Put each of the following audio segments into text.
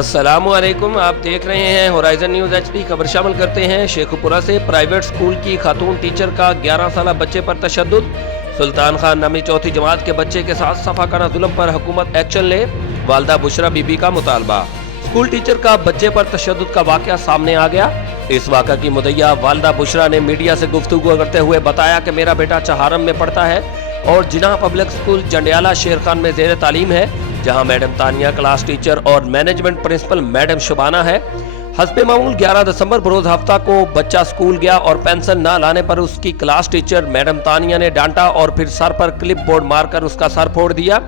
अस्सलाम वालेकुम। आप देख रहे हैं होराइजन न्यूज़ HD। खबर शामिल करते हैं शेखुपुरा से। प्राइवेट स्कूल की खातून टीचर का 11 साल बच्चे पर तशद्दुद। सुल्तान खान नामी चौथी जमात के बच्चे के साथ सफाकाना जुल्म पर हुकूमत एक्शन ले, वालदा बुशरा बीबी का मुतालबा। स्कूल टीचर का बच्चे पर तशद्दुद का वाकया सामने आ गया। इस वाक़ा की मुद्दइया वालदा बुशरा ने मीडिया से गुफ्तगू करते हुए बताया कि मेरा बेटा चहारम में पढ़ता है और जिन्ना पब्लिक स्कूल जंडियाला शेर खान में ज़ेर तालीम है, जहां मैडम तानिया क्लास टीचर और मैनेजमेंट प्रिंसिपल मैडम शुबाना है। हस्बे मामूल 11 दिसंबर बरोज हफ्ता को बच्चा स्कूल गया और पेंसिल ना लाने पर उसकी क्लास टीचर मैडम तानिया ने डांटा और फिर सर पर क्लिप बोर्ड मारकर उसका सर फोड़ दिया,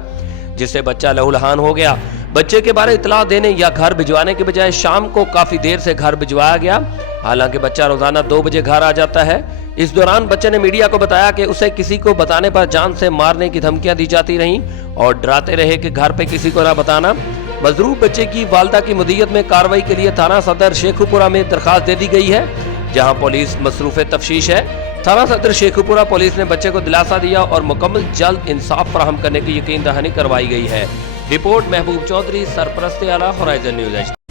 जिससे बच्चा लहूलुहान हो गया। बच्चे के बारे इतला देने या घर भिजवाने के बजाय शाम को काफी देर से घर भिजवाया गया। हालांकि बच्चा रोजाना 2 बजे घर आ जाता है। इस दौरान बच्चे ने मीडिया को बताया कि उसे किसी को बताने पर जान से मारने की धमकियां दी जाती रहीं और डराते रहे कि घर पे किसी को ना बताना। मजरूब बच्चे की वालदा की मुदीयत में कार्रवाई के लिए थाना सदर शेखुपुरा में दरखास्त दे दी गई है, जहां पुलिस मसरूफ तफ्तीश है। थाना सदर शेखुपुरा पुलिस ने बच्चे को दिलासा दिया और मुकम्मल जल्द इंसाफ फराहम करने की यकीन दहानी करवाई गई है। रिपोर्ट महबूब चौधरी, सरपरस्त आला, होराइजन न्यूज़।